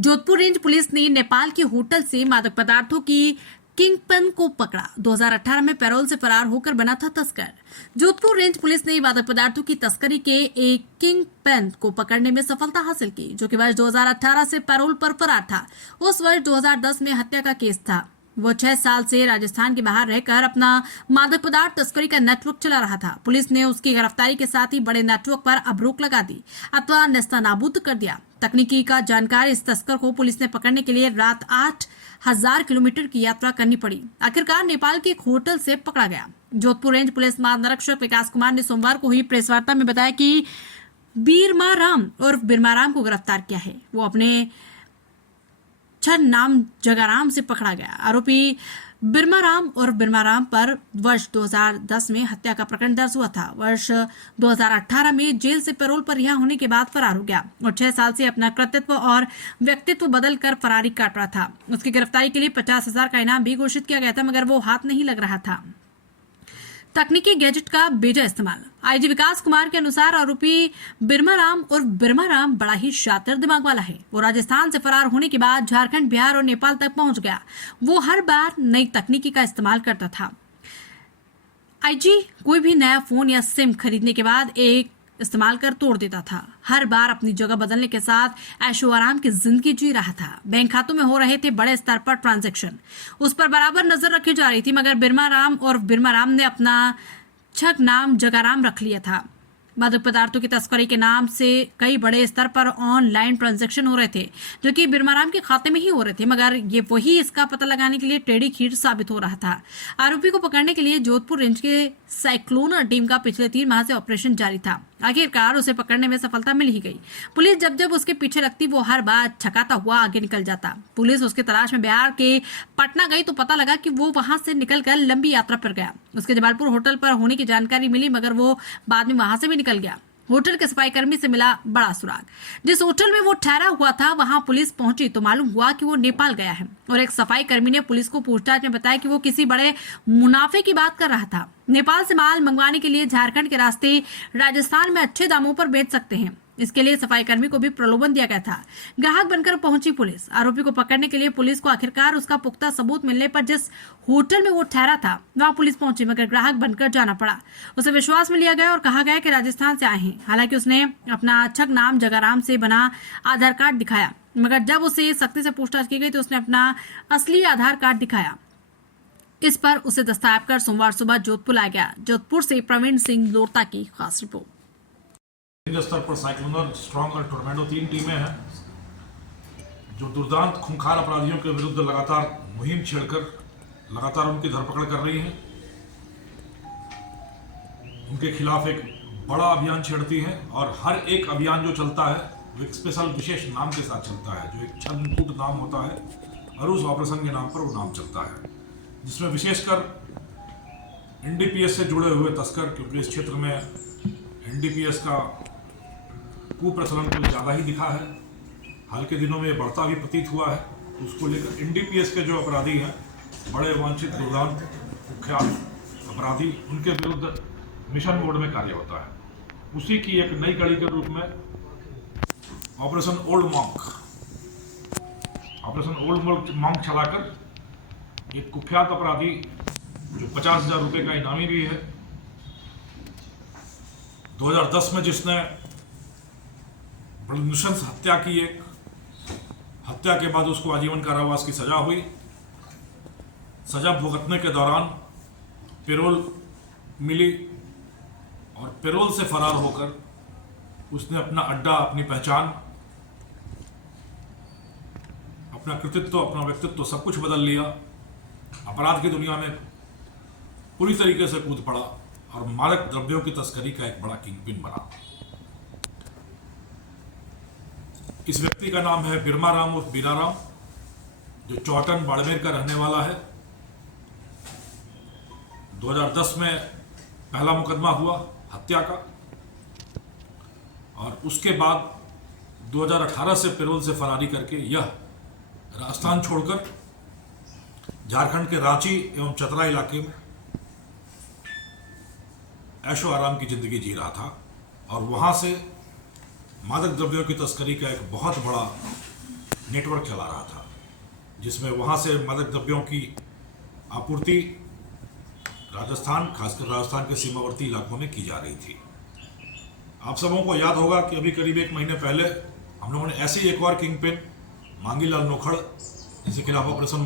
Jodhpur range police ने नेपाल के hotel से मादक पदार्थों की किंगपिन को पकड़ा। 2018 में पैरोल से फरार होकर बना था तस्कर। जोधपुर रेंज पुलिस ने मादक पदार्थों की तस्करी के एक किंगपिन को पकड़ने में सफलता हासिल की, जो कि वर्ष 2018 से पैरोल पर फरार था। उस वर्ष 2010 में हत्या का केस था। वो 6 साल से राजस्थान के बाहर रहकर अपना मादक पदार्थ तस्करी का नेटवर्क चला रहा था। पुलिस ने उसकी गिरफ्तारी के साथ ही बड़े नेटवर्क पर अब रोक लगा दी अथवा नेस्तनाबूद कर दिया। तकनीकी का जानकार इस तस्कर को पुलिस ने पकड़ने के लिए रात 8,000 किलोमीटर की यात्रा करनी पड़ी। आखिरकार नेपाल के एक होटल से पकड़ा गया। जोधपुर रेंज पुलिस महानिरीक्षक विकास कुमार ने सोमवार को हुई प्रेस वार्ता में बताया कि बीरमाराम उर्फ बिरमाराम को गिरफ्तार किया है। वो अपने छन नाम जगाराम से पकड़ा गया। आरोपी बिरमाराम और बिरमाराम पर वर्ष 2010 में हत्या का प्रकरण दर्ज हुआ था। वर्ष 2018 में जेल से पैरोल पर रिहा होने के बाद फरार हो गया और 6 साल से अपना कृतित्व और व्यक्तित्व बदल कर फरारी काट रहा था। उसकी गिरफ्तारी के लिए 50,000 का इनाम भी घोषित किया गया था, मगर वो हाथ नहीं लग रहा था। तकनीकी गैजेट का बेजा इस्तेमाल। आईजी विकास कुमार के अनुसार आरोपी बिरमाराम और बिरमाराम बड़ा ही शातिर दिमाग वाला है। वो राजस्थान से फरार होने के बाद झारखंड, बिहार और नेपाल तक पहुंच गया। वो हर बार नई तकनीकी का इस्तेमाल करता था। आईजी कोई भी नया फोन या सिम खरीदने के बाद एक इस्तेमाल कर तोड़ देता था। हर बार अपनी जगह बदलने के साथ ऐशो आराम की जिंदगी जी रहा था। बैंक खातों में हो रहे थे बड़े स्तर पर ट्रांजैक्शन, उस पर बराबर नजर रखी जा रही थी, मगर बिरमाराम और बिरमाराम ने अपना छक नाम जगाराम रख लिया था। मादक पदार्थों की तस्करी के नाम से कई बड़े स्तर पर ऑनलाइन ट्रांजैक्शन हो रहे थे, जो कि बिरमाराम के खाते में ही हो रहे थे, मगर ये वही इसका पता लगाने के लिए टेढ़ी खीर साबित हो रहा था। आरोपी को पकड़ने के लिए जोधपुर रेंज के साइक्लोनर टीम का पिछले 3 माह से ऑपरेशन जारी था। आखिरकार उसे पकड़ने में सफलता मिल ही गई। पुलिस जब जब उसके पीछे लगती, वो हर बार छकाता हुआ आगे निकल जाता। पुलिस उसकी तलाश में बिहार के पटना गई तो पता लगा कि वो वहां से निकलकर लंबी यात्रा पर गया। उसके जबलपुर होटल पर होने की जानकारी मिली, मगर वो बाद में वहां से भी निकल गया। होटल के सफाई कर्मी से मिला बड़ा सुराग। जिस होटल में वो ठहरा हुआ था, वहां पुलिस पहुंची तो मालूम हुआ कि वो नेपाल गया है। और एक सफाई कर्मी ने पुलिस को पूछताछ में बताया कि वो किसी बड़े मुनाफे की बात कर रहा था। नेपाल से माल मंगवाने के लिए झारखंड के रास्ते राजस्थान में अच्छे दामों पर बेच सकते हैं। इसके लिए सफाई कर्मी को भी प्रलोभन दिया गया था। ग्राहक बनकर पहुंची पुलिस। आरोपी को पकड़ने के लिए पुलिस को आखिरकार उसका पुख्ता सबूत मिलने पर जिस होटल में वो ठहरा था वहां पुलिस पहुंची, मगर ग्राहक बनकर जाना पड़ा। उसे विश्वास में लिया गया और कहा गया कि राजस्थान से आए हैं। हालांकि उसने अपना छक नाम जगाराम से बना आधार कार्ड दिखाया, मगर जब उसे सख्ती से पूछताछ की गई तो उसने अपना असली आधार कार्ड दिखाया। इस पर उसे दस्तयाब कर सोमवार सुबह जोधपुर लाया गया। जोधपुर से प्रवीण सिंह लोरता की खास रिपोर्ट। स्तर पर साइक्लोनर, स्ट्रॉन्ग और टोर्नेडो 3 टीमें हैं जो दुर्दांत खूंखार अपराधियों के विरुद्ध लगातार मुहिम छेड़कर लगातार उनकी धरपकड़ कर रही हैं। उनके खिलाफ एक बड़ा अभियान छेड़ती हैं और हर एक अभियान जो चलता है वो एक स्पेशल विशेष नाम के साथ चलता है, जो एक छद्मकूट नाम होता है और उस ऑपरेशन के नाम पर वो नाम चलता है, जिसमें विशेषकर एनडीपीएस से जुड़े हुए तस्कर, क्योंकि इस क्षेत्र में एनडीपीएस का कुप्रचलन कुछ ज़्यादा ही दिखा है। हाल के दिनों में ये बढ़ता भी प्रतीत हुआ है। तो उसको लेकर एनडीपीएस के जो अपराधी हैं, बड़े वांछित, दुर्दांत, कुख्यात अपराधी, उनके विरुद्ध मिशन मोड में कार्य होता है। उसी की एक नई कड़ी के रूप में ऑपरेशन ओल्ड मॉन्क चलाकर एक कुख्यात अपराधी जो 50,000 रुपये का इनामी भी है, 2010 में जिसने बड़ी नृशंस हत्या की, एक हत्या के बाद उसको आजीवन कारावास की सजा हुई। सजा भुगतने के दौरान पैरोल मिली और पैरोल से फरार होकर उसने अपना अड्डा, अपनी पहचान, अपना कृतित्व, अपना व्यक्तित्व सब कुछ बदल लिया। अपराध की दुनिया में पूरी तरीके से कूद पड़ा और मादक द्रव्यों की तस्करी का एक बड़ा किंगपिन बना। इस व्यक्ति का नाम है बिरमाराम उर्फ बीराराम, जो चौटन, बाड़मेर का रहने वाला है। 2010 में पहला मुकदमा हुआ हत्या का और उसके बाद 2018 से पैरोल से फरारी करके यह राजस्थान छोड़कर झारखंड के रांची एवं चतरा इलाके में ऐशो आराम की जिंदगी जी रहा था और वहां से मादक द्रव्यों की तस्करी का एक बहुत बड़ा नेटवर्क चला रहा था, जिसमें वहाँ से मादक द्रव्यों की आपूर्ति राजस्थान, खासकर राजस्थान के सीमावर्ती इलाकों में की जा रही थी। आप सबों को याद होगा कि अभी करीब 1 महीने पहले हम लोगों ने ऐसे ही एक और किंग पिन मांगीलाल नोखड़, जिसके खिलाफ ऑपरेशन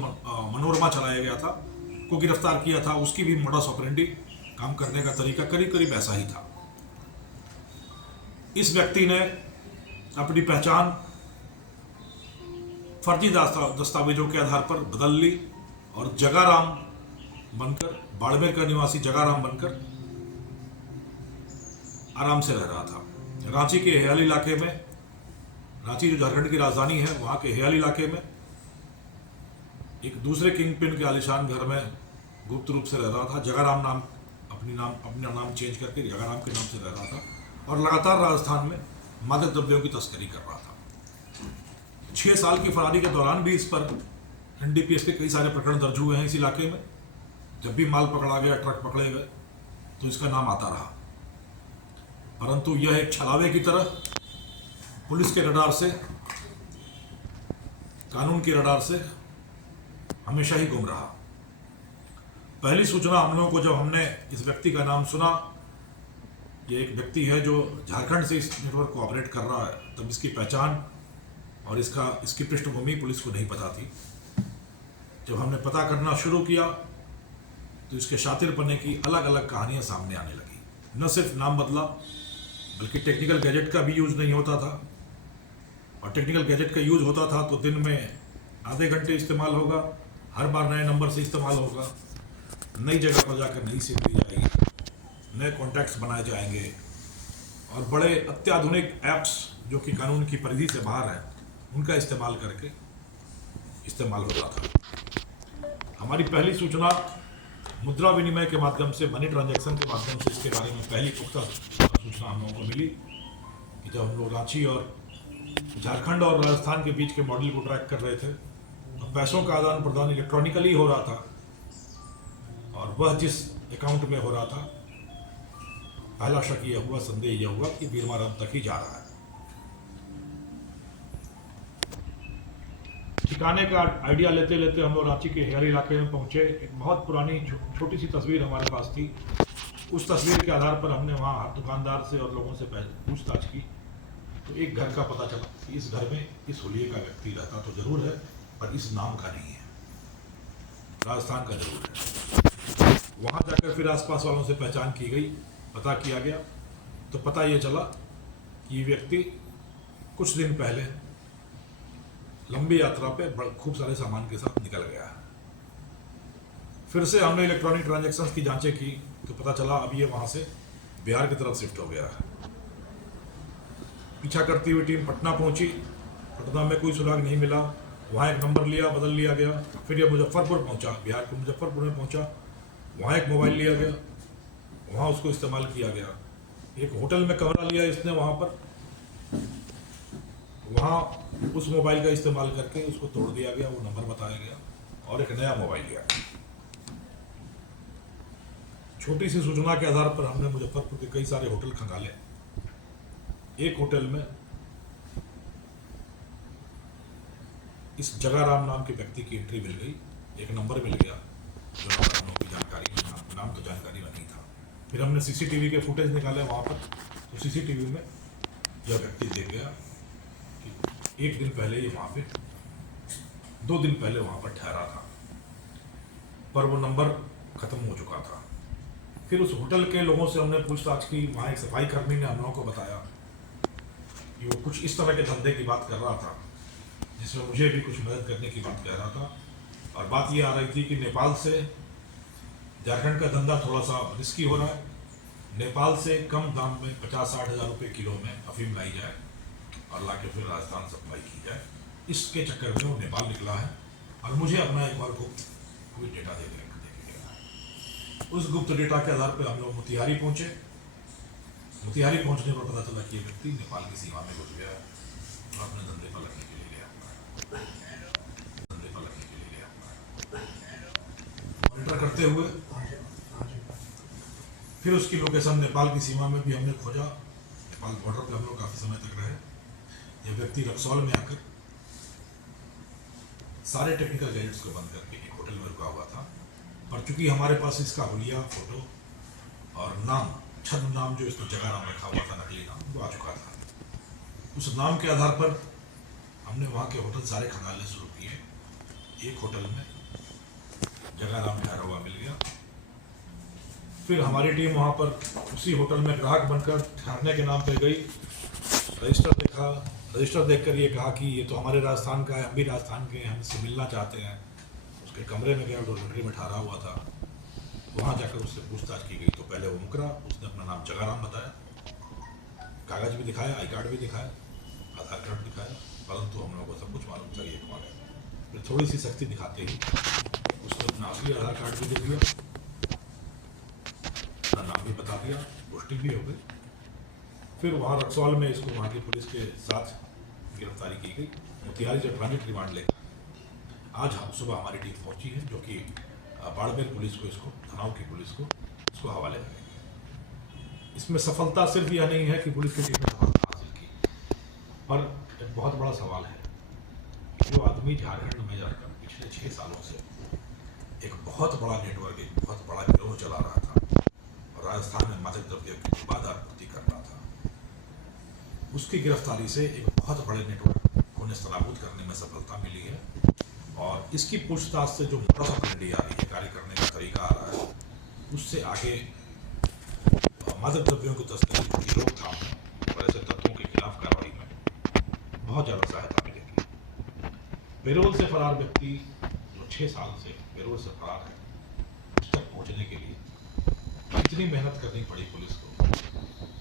मनोरमा चलाया गया था, को गिरफ्तार किया था। उसकी भी मोडस ऑपरेंडी, काम करने का तरीका करीब करीब ऐसा ही था। इस व्यक्ति ने अपनी पहचान फर्जी दस्तावेजों के आधार पर बदल ली और जगाराम बनकर, बाड़मेर का निवासी जगाराम बनकर आराम से रह रहा था। रांची के हेयल इलाके में, रांची जो झारखंड की राजधानी है, वहाँ के हेयल इलाके में एक दूसरे किंग पिन के आलिशान घर में गुप्त रूप से रह रहा था। जगाराम नाम, अपना नाम चेंज करके जगाराम के नाम से रह रहा था और लगातार राजस्थान में मादक द्रव्यों की तस्करी कर रहा था। 6 साल की फरारी के दौरान भी इस पर एनडीपीएस के कई सारे प्रकरण दर्ज हुए हैं इस इलाके में। जब भी माल पकड़ा गया, ट्रक पकड़े गए, तो इसका नाम आता रहा। परंतु यह एक छलावे की तरह पुलिस के रडार से, कानून के रडार से हमेशा ही गुम रहा। पहली सूचना हम लोगों को जब हमने इस व्यक्ति का नाम सुना, ये एक व्यक्ति है जो झारखंड से इस नेटवर्क को ऑपरेट कर रहा है, तब इसकी पहचान और इसकी पृष्ठभूमि पुलिस को नहीं पता थी। जब हमने पता करना शुरू किया तो इसके शातिरपने की अलग अलग कहानियां सामने आने लगी। न सिर्फ नाम बदला, बल्कि टेक्निकल गैजेट का भी यूज नहीं होता था, और टेक्निकल गैजेट का यूज होता था तो दिन में आधे घंटे इस्तेमाल होगा, हर बार नए नंबर से इस्तेमाल होगा, नई जगह पर जाकर नई सिम ली जाएगी, नए कॉन्टैक्ट्स बनाए जाएंगे, और बड़े अत्याधुनिक ऐप्स जो कि कानून की परिधि से बाहर हैं, उनका इस्तेमाल करके इस्तेमाल होता था। हमारी पहली सूचना मुद्रा विनिमय के माध्यम से, मनी ट्रांजैक्शन के माध्यम से इसके बारे में पहली पुख्ता सूचना हम लोगों को मिली कि जब हम लोग रांची और झारखंड और राजस्थान के बीच के मॉडल को ट्रैक कर रहे थे, तो पैसों का आदान प्रदान इलेक्ट्रॉनिकली हो रहा था, और वह जिस अकाउंट में हो रहा था, पहला शक यह हुआ, संदेह यह हुआ कि बीरमाराम तक ही जा रहा है। ठिकाने का आइडिया लेते लेते हम लोग रांची के हेयर इलाके में पहुंचे। एक बहुत पुरानी छोटी सी तस्वीर हमारे पास थी। उस तस्वीर के आधार पर हमने वहाँ दुकानदार से और लोगों से पूछताछ की, तो एक घर का पता चला कि इस घर में इस हुलिये का व्यक्ति रहता तो जरूर है, पर इस नाम का नहीं है, राजस्थान का जरूर है। वहाँ जाकर फिर आसपास वालों से पहचान की गई, पता किया गया, तो पता ये चला कि ये व्यक्ति कुछ दिन पहले लंबी यात्रा पे खूब सारे सामान के साथ निकल गया। फिर से हमने इलेक्ट्रॉनिक ट्रांजैक्शंस की जांचें की तो पता चला अब ये वहाँ से बिहार की तरफ शिफ्ट हो गया है। पीछा करती हुई टीम पटना पहुंची। पटना में कोई सुराग नहीं मिला। वहाँ एक नंबर लिया, बदल लिया गया। फिर ये मुजफ्फरपुर पहुंचा, बिहार के मुजफ्फरपुर में पहुंचा। वहाँ एक मोबाइल लिया गया, वहाँ उसको इस्तेमाल किया गया। एक होटल में कमरा लिया इसने वहाँ पर, वहाँ उस मोबाइल का इस्तेमाल करके उसको तोड़ दिया गया, वो नंबर बताया गया और एक नया मोबाइल लिया। छोटी सी सूचना के आधार पर हमने मुजफ्फरपुर के कई सारे होटल खंगाले। एक होटल में इस जगाराम नाम के व्यक्ति की एंट्री मिल गई, एक नंबर मिल गया जो नंबर की जानकारी में, नाम तो जानकारी में नहीं था। फिर हमने सीसीटीवी के फुटेज निकाले वहाँ पर, तो सीसीटीवी में यह व्यक्ति देख गया कि एक दिन पहले ये वहाँ पे, 2 दिन पहले वहाँ पर ठहरा था, पर वो नंबर खत्म हो चुका था। फिर उस होटल के लोगों से हमने पूछताछ की। वहाँ एक सफाई कर्मी ने हम लोगों को बताया कि वो कुछ इस तरह के धंधे की बात कर रहा था, जिसमें मुझे भी कुछ मदद करने की बात कह रहा था। और बात ये आ रही थी कि नेपाल से झारखंड का धंधा थोड़ा सा रिस्की हो रहा है। नेपाल से कम दाम में 50-60 हज़ार रुपये किलो में अफीम लाई जाए और लाके फिर राजस्थान सप्लाई की जाए। इसके चक्कर में वो नेपाल निकला है और मुझे अपना एक और गुप्त कोई डेटा दे गया। उस गुप्त डेटा के आधार पर हम लोग मोतिहारी पहुंचे। मोतिहारी पहुंचने पर पता चला कि ये व्यक्ति नेपाल की सीमा में घुस गया और अपने धंधे पर लगने के लिए गया। मॉनिटर करते हुए फिर उसकी लोकेशन नेपाल की सीमा में भी हमने खोजा। नेपाल बॉर्डर पर हम लोग काफ़ी समय तक रहे। यह व्यक्ति रक्सौल में आकर सारे टेक्निकल गैजेट्स को बंद करके एक होटल में रुका हुआ था। पर चूंकि हमारे पास इसका हुलिया, फोटो और नाम, छद्म नाम जो इसमें जगह नाम रखा हुआ था, नकली नाम, वो आ चुका था। उस नाम के आधार पर हमने वहाँ के होटल सारे खंगालने शुरू किए। एक होटल में जगह नाम ठहरा हुआ मिल गया। फिर हमारी टीम वहाँ पर उसी होटल में ग्राहक बनकर ठहरने के नाम पे गई। रजिस्टर देखा, रजिस्टर देखकर ये कहा कि ये तो हमारे राजस्थान का है, हम भी राजस्थान के हैं, हम इससे मिलना चाहते हैं। उसके कमरे में गया, डॉर्मेट्री में ठहरा हुआ था। वहाँ जाकर उससे पूछताछ की गई तो पहले वो मुकरा, उसने अपना नाम जगाराम बताया, कागज़ भी दिखाया, आई कार्ड भी दिखाया, आधार कार्ड दिखाया, परंतु हम लोगों को सब कुछ मालूम था ये कौन है। फिर थोड़ी सी सख्ती दिखाते ही उसने अपना असली आधार कार्ड भी दे दिया, अपना नाम भी बता दिया, पुष्टि भी हो गई। फिर वहाँ रक्सौल में इसको वहाँ की पुलिस के साथ गिरफ्तारी की गई। मोतिहारी से ट्रांजिट रिमांड लेकर आज हम सुबह हमारी टीम पहुंची है, जो कि बाड़मेर पुलिस को, इसको धनाव की पुलिस को इसको हवाले करेंगे। इसमें सफलता सिर्फ यह नहीं है कि पुलिस की टीम ने सफलता हासिल की, पर एक बहुत बड़ा सवाल है कि जो आदमी झारखंड में जाकर पिछले 6 सालों से एक बहुत बड़ा नेटवर्क, एक बहुत बड़ा गिरोह चला रहा था और राजस्थान में मादक द्रव्यों की निर्बाध आपूर्ति कर रहा था, उसकी गिरफ्तारी से एक बहुत बड़े नेटवर्क को नेस्तनाबूद करने में सफलता मिली है। और इसकी पूछताछ से जो मोडस ऑपरेंडी आ रही है, कार्य करने का तरीका आ रहा है, उससे आगे मादक द्रव्यों की तस्करी की रोकथाम और ऐसे तत्वों के खिलाफ कार्रवाई में बहुत ज़्यादा सहायता मिलेगी। पेरोल से फरार व्यक्ति जो 6 साल से पेरोल से फरार है, उस तक पहुँचने के लिए कितनी मेहनत करनी पड़ी पुलिस को।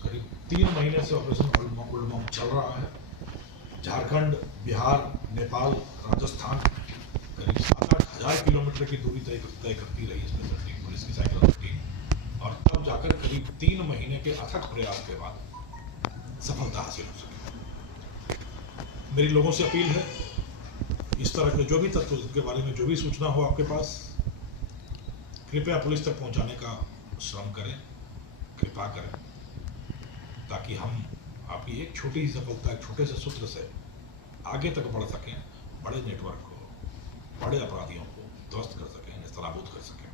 करीब 3 महीने से ऑपरेशन उलमम चल रहा है। झारखंड, बिहार, नेपाल, राजस्थान करीब 7-8 हज़ार किलोमीटर की दूरी तय करती रही स्पेशल टीम, पुलिस की साइकिल टीम, और तब जाकर करीब 3 महीने के अथक प्रयास के बाद सफलता हासिल हो सकी। मेरी लोगों से अपील है, इस तरह के जो भी तत्व के बारे में जो भी सूचना हो आपके पास, कृपया पुलिस तक पहुंचाने का श्रम करें, कृपा करें, ताकि हम आपकी एक छोटी सी सफलता, एक छोटे से सूत्र से आगे तक बढ़ सकें, बड़े नेटवर्क को, बड़े अपराधियों को ध्वस्त कर सकें, नेस्तनाबूद कर सकें,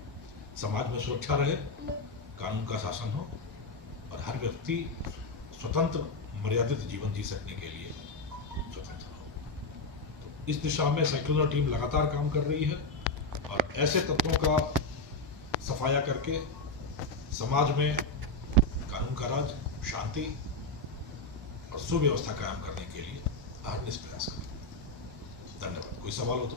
समाज में सुरक्षा रहे, कानून का शासन हो और हर व्यक्ति स्वतंत्र मर्यादित जीवन जी सकने के लिए स्वतंत्र हो। तो इस दिशा में साइक्लोनर टीम लगातार काम कर रही है और ऐसे तत्वों का सफाया करके समाज में कानून का राज, शांति और सुव्यवस्था कायम करने के लिए अहर्निश प्रयास करें। धन्यवाद। कोई सवाल हो तो